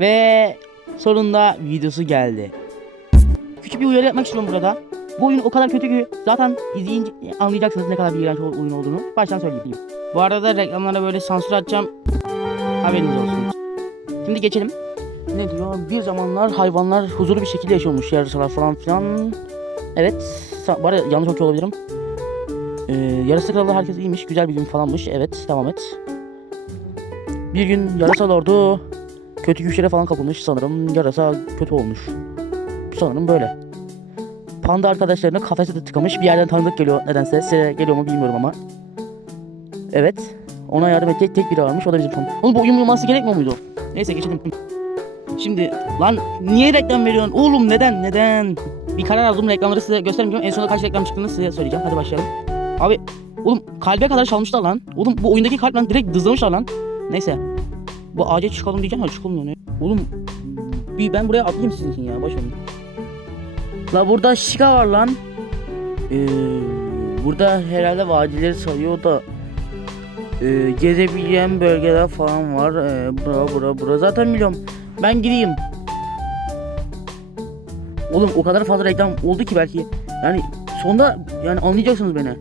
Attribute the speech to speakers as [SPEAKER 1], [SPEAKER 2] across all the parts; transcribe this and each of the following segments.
[SPEAKER 1] Ve sonunda videosu geldi. Küçük bir uyarı yapmak istiyorum burada. Bu oyun o kadar kötü ki zaten izleyince anlayacaksınız ne kadar bir iğrenç oyun olduğunu. Baştan söyleyeyim. Bu arada reklamlara böyle sansür atacağım. Haberiniz olsun. Şimdi geçelim. Ne diyor? Bir zamanlar hayvanlar huzurlu bir şekilde yaşıyormuş yarısalar falan filan. Evet. Bu yanlış okuyor olabilirim. Ee, yarasa kralı herkes iyiymiş. Güzel bir gün falanmış. Evet. Devam et. Bir gün yarasa lordu kötü güçlere falan kapılmış sanırım. Yarasa kötü olmuş. Sanırım böyle. Panda arkadaşlarını kafese de tıkamış. Bir yerden tanıdık geliyor nedense. Size geliyor mu bilmiyorum ama. Evet. Ona yardım edecek tek biri varmış. O da bizim panda. Oğlum bu oyun uyuması gerekmiyor muydu? Neyse geçelim. Şimdi lan niye reklam veriyorsun? Oğlum neden? Neden? Bir karar aldım reklamları size göstermeyeceğim. En sonunda kaç reklam çıktığını size söyleyeceğim. Hadi başlayalım. Abi oğlum kalbe kadar çalmışlar lan. Oğlum bu oyundaki kalp lan direkt dızlamışlar lan. Neyse. Bu ağaca çıkalım diyeceğim ama çıkılmıyor ne? Oğlum bir ben buraya atlayayım sizin için ya verin. La burada şika var lan. Ee, burada herhalde vadileri sayıyor da ee, gezebileceğim bölgeler falan var. Ee, bura bura bura zaten biliyorum. Ben gireyim. Oğlum o kadar fazla reklam oldu ki belki. Yani sonunda yani anlayacaksınız beni.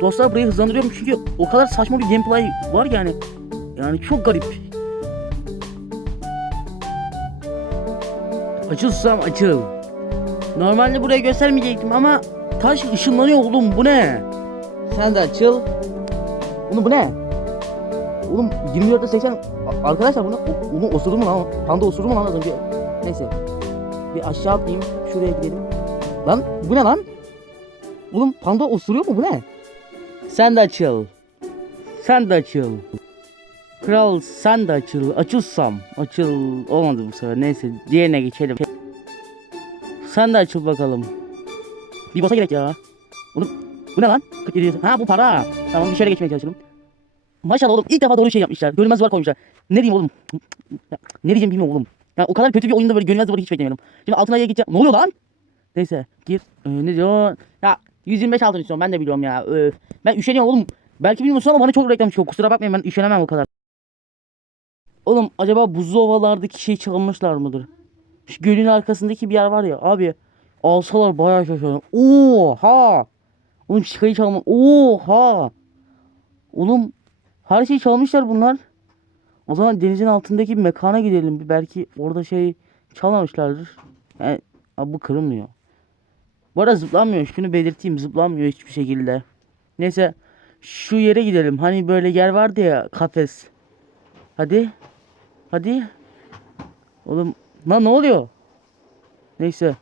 [SPEAKER 1] Dostlar burayı hızlandırıyorum çünkü o kadar saçma bir gameplay var yani. Yani çok garip. Açılsam açıl. Normalde buraya göstermeyecektim ama taş ışınlanıyor oğlum bu ne? Sen de açıl. Oğlum bu ne? Oğlum 24'te 80 A- arkadaşlar bunu bunu osurdu lan? Panda osurdu lan az önce? Neyse. Bir aşağı atlayayım. Şuraya gidelim. Lan bu ne lan? Oğlum panda osuruyor mu bu ne? Sen de açıl. Sen de açıl. Kral sen de açıl. Açılsam. Açıl olmadı bu sefer. Neyse diğerine geçelim. Sen de açıl bakalım. Bir basa gerek ya. Oğlum bu ne lan? 47 Ha bu para. Tamam bir şöyle geçmeye çalışalım. Maşallah oğlum ilk defa doğru şey yapmışlar. Görünmez duvar koymuşlar. Ne diyeyim oğlum? Ya, ne diyeceğim bilmiyorum oğlum. Ya o kadar kötü bir oyunda böyle görünmez duvarı hiç beklemiyordum. Şimdi altına yere gideceğim. Ne oluyor lan? Neyse gir. Ee, ne diyor? Ya 125 altın istiyorum ben de biliyorum ya. Ee, ben üşeniyorum oğlum. Belki bilmiyorsun ama bana çok reklam çıkıyor. Kusura bakmayın ben üşenemem o kadar. Oğlum acaba buzlu ovalardaki şey çalmışlar mıdır? Şu gölün arkasındaki bir yer var ya abi. Alsalar bayağı şaşırırım. Oha! Oğlum şikayı çalma. Oha! Oğlum her şeyi çalmışlar bunlar. O zaman denizin altındaki bir mekana gidelim. Bir belki orada şey çalmamışlardır. Yani, abi bu kırılmıyor. Bu arada zıplanmıyor. Şunu belirteyim. Zıplanmıyor hiçbir şekilde. Neyse. Şu yere gidelim. Hani böyle yer vardı ya kafes. Hadi. Hadi. Oğlum lan ne oluyor? Neyse.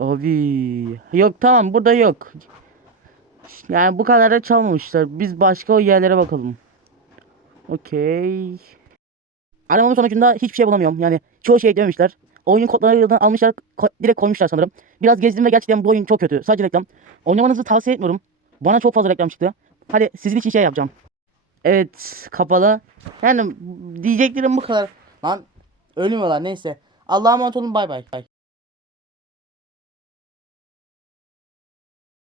[SPEAKER 1] Abi. Yok tamam burada yok. Yani bu kadar da çalmamışlar. Biz başka o yerlere bakalım. Okey. Aramamın sonucunda hiçbir şey bulamıyorum. Yani çoğu şey eklememişler. Oyunun kodlarını almışlar. ko- direkt koymuşlar sanırım. Biraz gezdim ve gerçekten bu oyun çok kötü. Sadece reklam. Oynamanızı tavsiye etmiyorum. Bana çok fazla reklam çıktı. Hadi sizin için şey yapacağım. Evet kapalı. Yani diyeceklerim bu kadar. Lan ölmüyorlar neyse. Allah'a emanet olun bay bay.